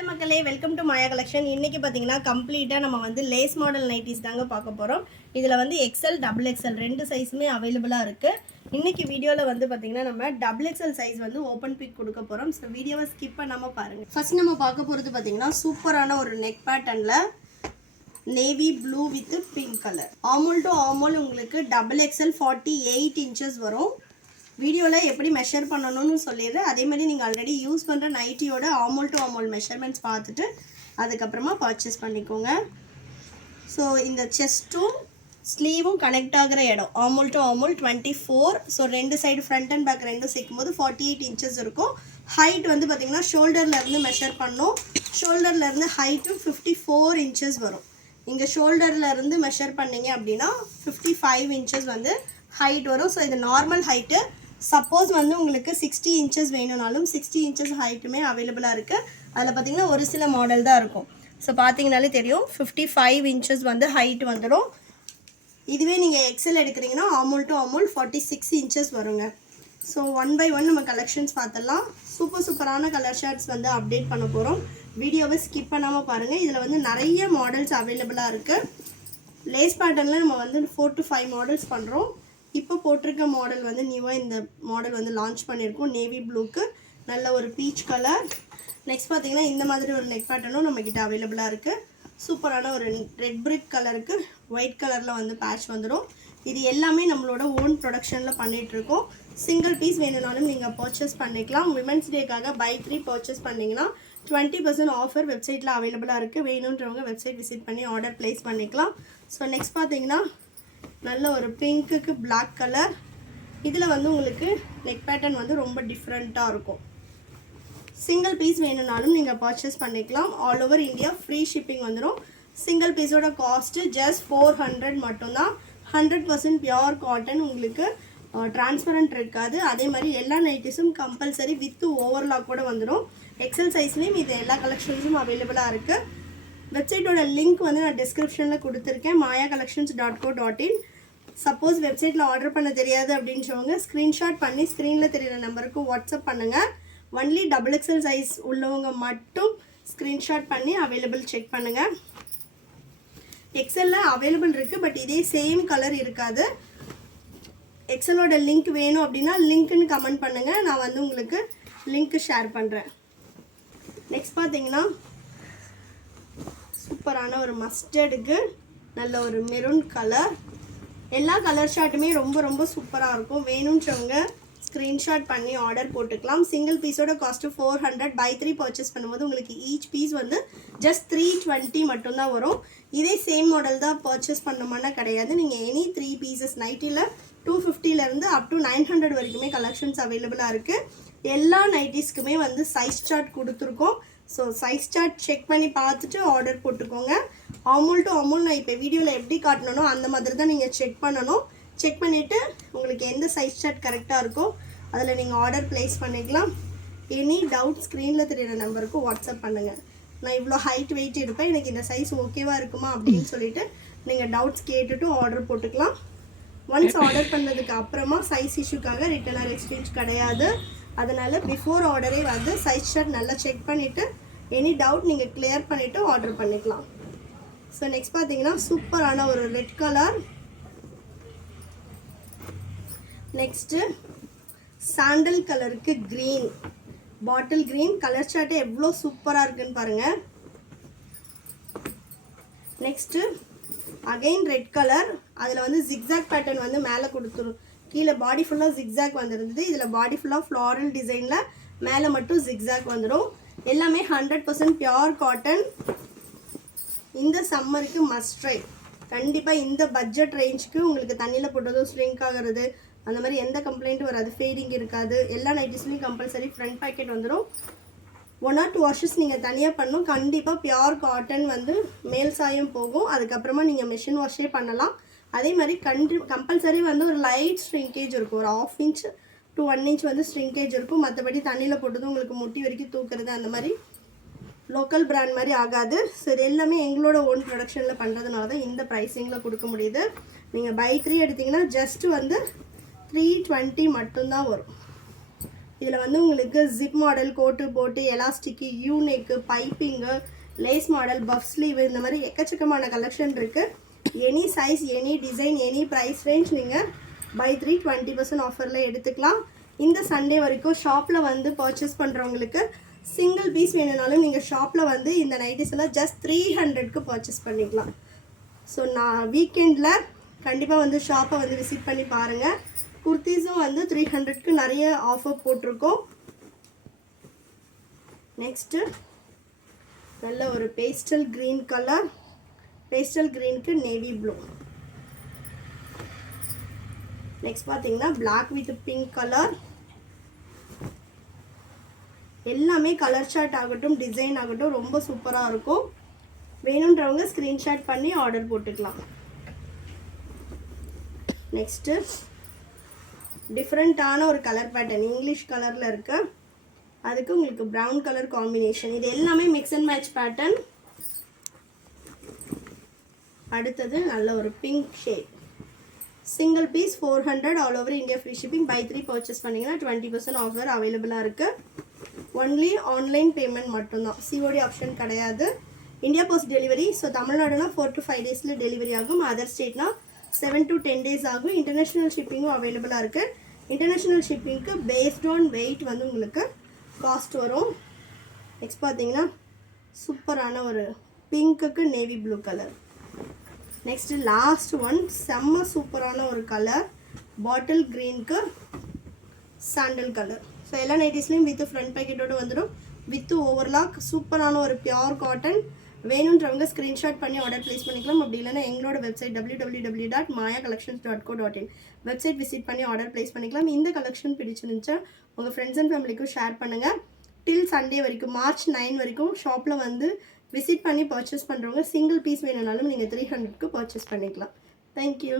Hi மக்களே, welcome to Maya collection. இன்றைக்கி பார்த்தீங்கன்னா கம்ப்ளீட்டாக நம்ம வந்து லேஸ் மாடல் நைட்டிஸ் தாங்க பார்க்க போகிறோம். இதில் வந்து எக்ஸல் டபுள் எக்ஸல் ரெண்டு சைஸுமே அவைலபிளாக இருக்குது. இன்றைக்கி வீடியோவில் வந்து பார்த்திங்கன்னா நம்ம டபுள் எக்ஸல் சைஸ் வந்து ஓப்பன் பிக் கொடுக்க போகிறோம். ஸோ வீடியோவை ஸ்கிப் பண்ணாமல் பாருங்கள். ஃபர்ஸ்ட் நம்ம பார்க்க போகிறது பார்த்திங்கன்னா சூப்பரான ஒரு நெக் பேட்டர்னில் navy blue with pink colour. ஆமோல் டு ஆமோல் உங்களுக்கு டபுள் எக்ஸல் 48 இன்ச்சஸ் வரும். வீடியோவில் எப்படி மெஷர் பண்ணணும்னு சொல்லிடுறேன். அதேமாதிரி நீங்கள் ஆல்ரெடி யூஸ் பண்ணுற நைட்டியோட ஆமோல் டு ஆமோல் மெஷர்மெண்ட்ஸ் பார்த்துட்டு அதுக்கப்புறமா பர்ச்சேஸ் பண்ணிக்கோங்க. ஸோ இந்த செஸ்ட்டும் ஸ்லீவும் கனெக்ட் ஆகிற இடம் ஆமோல் டு ஆமோல் 24. ஸோ ரெண்டு சைடு ஃப்ரண்ட் அண்ட் பேக் ரெண்டும் சேர்க்கும் போது 48 இன்ச்சஸ் இருக்கும். ஹைட் வந்து பார்த்திங்கன்னா ஷோல்டர்லேருந்து மெஷர் பண்ணோம். ஷோல்டர்லேருந்து ஹைட்டும் 54 இன்ச்சஸ் வரும். இங்கே ஷோல்டர்லேருந்து மெஷர் பண்ணிங்க அப்படின்னா 55 இன்ச்சஸ் வந்து ஹைட் வரும். ஸோ இது நார்மல் ஹைட்டு. சப்போஸ் வந்து உங்களுக்கு 60 இன்ச்சஸ் வேணும்னாலும் 60 இன்ச்சஸ் ஹைட்டுமே அவைலபிளாக இருக்குது. அதில் பார்த்திங்கன்னா ஒரு சில மாடல் தான் இருக்கும். ஸோ பார்த்தீங்கனாலே தெரியும் 55 இன்ச்சஸ் வந்து ஹைட் வந்துடும். இதுவே நீங்கள் எக்ஸல் எடுக்கிறீங்கன்னா ஆமோல் டு ஆமோல் 46 இன்ச்சஸ் வருங்க. ஸோ ஒன் பை ஒன் நம்ம கலெக்ஷன்ஸ் பார்த்துடலாம். சூப்பரான கலர் ஷார்ட்ஸ் வந்து அப்டேட் பண்ண போகிறோம். வீடியோவை ஸ்கிப் பண்ணாமல் பாருங்கள். இதில் வந்து நிறைய மாடல்ஸ் அவைலபிளாக இருக்குது. லேஸ் பேட்டர்னில் நம்ம வந்து 4 to 5 மாடல்ஸ் பண்ணுறோம். இப்போ போட்டிருக்க மாடல் வந்து நியூவாக இந்த மாடல் வந்து லான்ச் பண்ணியிருக்கோம். நேவி ப்ளூக்கு நல்ல ஒரு பீச் கலர். நெக்ஸ்ட் பார்த்தீங்கன்னா இந்த மாதிரி ஒரு நெக் பேட்டர்னும் நம்மக்கிட்ட அவைலபிளாக இருக்குது. சூப்பரான ஒரு ரெட் பிரிக் கலருக்கு ஒயிட் கலரில் வந்து பேட்ச் வந்துடும். இது எல்லாமே நம்மளோட ஓன் ப்ரொடக்ஷனில் பண்ணிகிட்ருக்கோம். சிங்கிள் பீஸ் வேணும்னாலும் நீங்கள் பர்ச்சேஸ் பண்ணிக்கலாம். விமென்ஸ் டேக்காக பை 3 பர்ச்சேஸ் பண்ணிங்கன்னா 20% ஆஃபர் வெப்சைட்டில் அவைலபிளாக இருக்குது. வேணுன்றவங்க வெப்சைட் விசிட் பண்ணி ஆர்டர் ப்ளேஸ் பண்ணிக்கலாம். ஸோ நெக்ஸ்ட் பார்த்தீங்கன்னா நல்ல ஒரு பிங்க்குக்கு பிளாக் கலர். இதில் வந்து உங்களுக்கு நெக் பேட்டர்ன் வந்து ரொம்ப டிஃப்ரெண்ட்டாக இருக்கும். சிங்கிள் பீஸ் வேணும்னாலும் நீங்கள் பர்ச்சேஸ் பண்ணிக்கலாம். All over India free shipping வந்துடும். சிங்கிள் பீஸோட காஸ்ட்டு ஜஸ்ட் 400 மட்டும்தான். 100% பியோர் காட்டன். உங்களுக்கு டிரான்ஸ்பரண்ட் இருக்காது. அதே மாதிரி எல்லா நைட்டிஸும் கம்பல்சரி வித் ஓவர்லாக் கூட வந்துடும். எக்ஸல் சைஸ்லேயும் இது எல்லா கலெக்ஷன்ஸும் அவைலபிளாக இருக்குது. வெப்சைட்டோட லிங்க் வந்து நான் டிஸ்கிரிப்ஷனில் கொடுத்துருக்கேன், mayacollections.co.in. சப்போஸ் வெப்சைட்டில் ஆர்டர் பண்ண தெரியாது அப்படின்றவங்க ஸ்க்ரீன்ஷாட் பண்ணி ஸ்க்ரீனில் தெரிகிற நம்பருக்கு வாட்ஸ்அப் பண்ணுங்கள். ஒன்லி டபுள் எக்ஸல் சைஸ் உள்ளவங்க மட்டும் ஸ்க்ரீன்ஷாட் பண்ணி அவைலபிள் செக் பண்ணுங்கள். எக்ஸலில் அவைலபிள் இருக்குது, பட் இதே சேம் கலர் இருக்காது. எக்ஸலோட லிங்க் வேணும் அப்படின்னா லிங்க்குன்னு கமெண்ட் பண்ணுங்கள். நான் வந்து உங்களுக்கு லிங்க்கு ஷேர் பண்ணுறேன். நெக்ஸ்ட் பார்த்தீங்கன்னா சூப்பரான ஒரு மஸ்டர்டுக்கு நல்ல ஒரு மெரூன் கலர். எல்லா கலர் ஷார்ட்டுமே ரொம்ப சூப்பராக இருக்கும். வேணுன்றவங்க ஸ்க்ரீன்ஷாட் பண்ணி ஆர்டர் போட்டுக்கலாம். சிங்கிள் பீஸோட காஸ்ட்டு 400. பை 3 பர்ச்சேஸ் பண்ணும்போது உங்களுக்கு ஈச் பீஸ் வந்து ஜஸ்ட் 320 மட்டும்தான் வரும். இதே சேம் மாடல் தான் பர்ச்சேஸ் பண்ணோம்னா கிடையாது. நீங்கள் எனி 3 பீசஸ் நைட்டியில் 250லேருந்து அப் டு 900 வரைக்குமே கலெக்ஷன்ஸ் அவைலபிளாக இருக்குது. எல்லா நைட்டிஸ்க்குமே வந்து சைஸ் சார்ட் கொடுத்துருக்கோம். ஸோ சைஸ் சார்ட் செக் பண்ணி பார்த்துட்டு ஆர்டர் போட்டுக்கோங்க. ஆமோல் டு ஆமோல் நான் இப்போ வீடியோவில் எப்படி காட்டணும் அந்த மாதிரி தான் நீங்கள் செக் பண்ணணும். செக் பண்ணிவிட்டு உங்களுக்கு எந்த சைஸ் சார்ட் கரெக்டாக இருக்கோ அதில் நீங்கள் ஆர்டர் ப்ளேஸ் பண்ணிக்கலாம். எனி டவுட் ஸ்க்ரீனில் தெரியிற நம்பருக்கு வாட்ஸ்அப் பண்ணுங்கள். நான் இவ்வளோ ஹைட் வெயிட் இருப்பேன், எனக்கு இந்த சைஸ் ஓகேவாக இருக்குமா அப்படின்னு சொல்லிவிட்டு நீங்கள் டவுட்ஸ் கேட்டுட்டு ஆர்டர் போட்டுக்கலாம். ஒன்ஸ் ஆர்டர் பண்ணதுக்கு அப்புறமா சைஸ் இஷ்யூக்காக ரிட்டன் ஆர் எக்ஸ்சேஞ்ச் கிடையாது. அதனால் பிஃபோர் ஆர்டரே வந்து சைஸ் சார்ட் நல்லா செக் பண்ணிவிட்டு எனி டவுட் நீங்கள் கிளியர் பண்ணிவிட்டு ஆர்டர் பண்ணிக்கலாம். ஸோ நெக்ஸ்ட் பார்த்தீங்கன்னா சூப்பரான ஒரு ரெட் கலர். நெக்ஸ்ட்டு சாண்டல் கலருக்கு green, bottle green. Colour chart எவ்வளோ சூப்பராக இருக்குன்னு பாருங்கள். Next again red colour. அதில் வந்து ஜிக்ஸாக் பேட்டர்ன் வந்து மேலே கொடுத்துரும். கீழே பாடி ஃபுல்லாக ஜிக்ஸாக் வந்துருந்தது. இதில் பாடி ஃபுல்லாக ஃப்ளாரல் டிசைனில் மேலே மட்டும் ஜிக்ஸாக் வந்துடும். எல்லாமே 100% பியோர் காட்டன். இந்த சம்மருக்கு மஸ்ட் ட்ரை. கண்டிப்பாக இந்த பட்ஜெட் ரேஞ்சுக்கு உங்களுக்கு தண்ணியில் போட்டதும் ஸ்ட்ரிங்க் ஆகிறது அந்த மாதிரி எந்த கம்ப்ளைண்ட்டும் வராது. ஃபேடிங் இருக்காது. எல்லா நைட்டிஸ்லையும் கம்பல்சரி ஃப்ரண்ட் பேக்கெட் வந்துடும். 1 or 2 வாஷஸ் நீங்கள் தனியாக பண்ணணும். கண்டிப்பாக பியோர் காட்டன் வந்து மேல் சாயம் போகும். அதுக்கப்புறமா நீங்கள் மிஷின் வாஷே பண்ணலாம். அதே மாதிரி கம்பல்சரி வந்து ஒரு லைட் ஸ்ட்ரிங்கேஜ் இருக்கும். ஒரு 1/2 inch to 1 inch வந்து ஸ்ட்ரிங்கேஜ் இருக்கும். மற்றபடி தண்ணியில் போட்டதும் உங்களுக்கு முட்டி வரைக்கும் தூக்குறது அந்த மாதிரி லோக்கல் பிராண்ட் மாதிரி ஆகாது. ஸோ இது எல்லாமே எங்களோட ஓன் ப்ரொடக்ஷனில் பண்ணுறதுனால தான் இந்த ப்ரைஸிங்கில் கொடுக்க முடியுது. நீங்கள் பை 3 எடுத்திங்கன்னா ஜஸ்ட்டு வந்து 320 மட்டும்தான் வரும். இதில் வந்து உங்களுக்கு ஜிப் மாடல், கோட்டு போட்டு, elastic, U neck, piping, lace model, puff sleeve இந்த மாதிரி எக்கச்சக்கமான கலெக்ஷன் இருக்குது. Any size, any design, any price range நீங்கள் பை 3 20% ஆஃபரில் எடுத்துக்கலாம். இந்த சண்டே வரைக்கும் ஷாப்பில் வந்து பர்ச்சேஸ் பண்ணுறவங்களுக்கு சிங்கிள் பீஸ் வேணும்னாலும் நீங்கள் ஷாப்பில் வந்து இந்த நைட்டிஸ் எல்லாம் ஜஸ்ட் 300க்கு பர்ச்சேஸ் பண்ணிக்கலாம். ஸோ நான் வீக்கெண்டில் கண்டிப்பாக வந்து ஷாப்பை வந்து விசிட் பண்ணி பாருங்கள். குர்த்திஸும் வந்து 300க்கு நிறைய ஆஃபர் போட்டிருக்கோம். நெக்ஸ்ட்டு நல்ல ஒரு பேஸ்டல் க்ரீன் கலர், பேஸ்டல் க்ரீனுக்கு நேவி ப்ளூ. நெக்ஸ்ட் பார்த்தீங்கன்னா பிளாக் வித் பிங்க் கலர். எல்லாமே கலர் சார்ட் ஆகட்டும், டிசைன் ஆகட்டும் ரொம்ப சூப்பராக இருக்கும். வேணுன்றவங்க ஸ்க்ரீன்ஷாட் பண்ணி ஆர்டர் போட்டுக்கலாம். நெக்ஸ்ட்டு டிஃப்ரெண்ட்டான ஒரு கலர் பேட்டர்ன், இங்கிலீஷ் கலரில் இருக்கு. அதுக்கு உங்களுக்கு ப்ரௌன் கலர் காம்பினேஷன். இது எல்லாமே மிக்ஸ் அண்ட் மேட்ச் பேட்டர்ன். அடுத்தது நல்ல ஒரு pink shade. Single piece 400, all over India free shipping. Buy 3 purchase பண்ணிங்கன்னா 20% ஆஃபர் அவைலபிளாக இருக்குது. ஒன்லி ஆன்லைன் பேமெண்ட் மட்டும்தான், சிஓடி ஆப்ஷன் கிடையாது. India Post delivery. ஸோ தமிழ்நாடுனா 4 to 5 டேஸில் டெலிவரி ஆகும். அதர் ஸ்டேட்னா 7 to 10 days ஆகும். இன்டர்நேஷ்னல் ஷிப்பிங்கும் அவைலபிளாக இருக்குது. இன்டர்நேஷ்னல் ஷிப்பிங்க்கு பேஸ்ட் ஆன் வெயிட் வந்து உங்களுக்கு காஸ்ட் வரும். நெக்ஸ்ட் பார்த்தீங்கன்னா சூப்பரான ஒரு பிங்க்குக்கு navy blue colour. Next last one செம்ம சூப்பரான ஒரு கலர், பாட்டில் க்ரீனுக்கு சாண்டல் கலர். ஸோ எல்லா நைட்டிஸ்லையும் வித் ஃப்ரண்ட் பேக்கெட்டோடு வந்துடும், வித் ஓவர்லாக். சூப்பரான ஒரு பியோர் காட்டன். வேணுன்றவங்க ஸ்க்ரீன்ஷாட் பண்ணி ஆர்டர் ப்ளேஸ் பண்ணிக்கலாம். அப்படி இல்லைன்னா எங்களோட வெப்சைட் www.mayacollections.co.in வெப்சைட் விசிட் பண்ணி ஆர்டர் ப்ளேஸ் பண்ணிக்கலாம். இந்த கலெக்ஷன் பிடிச்சிருந்துச்சா உங்கள் ஃப்ரெண்ட்ஸ் அண்ட் ஃபேமிலிக்கும் ஷேர் பண்ணுங்கள். டில் சண்டே வரைக்கும், March 9 வரைக்கும் ஷாப்பில் வந்து விசிட் பண்ணி பர்ச்சேஸ் பண்ணுறவங்க சிங்கிள் பீஸ் வேணும்னாலும் நீங்கள் 300க்கு பர்ச்சேஸ் பண்ணிக்கலாம். தேங்க்யூ.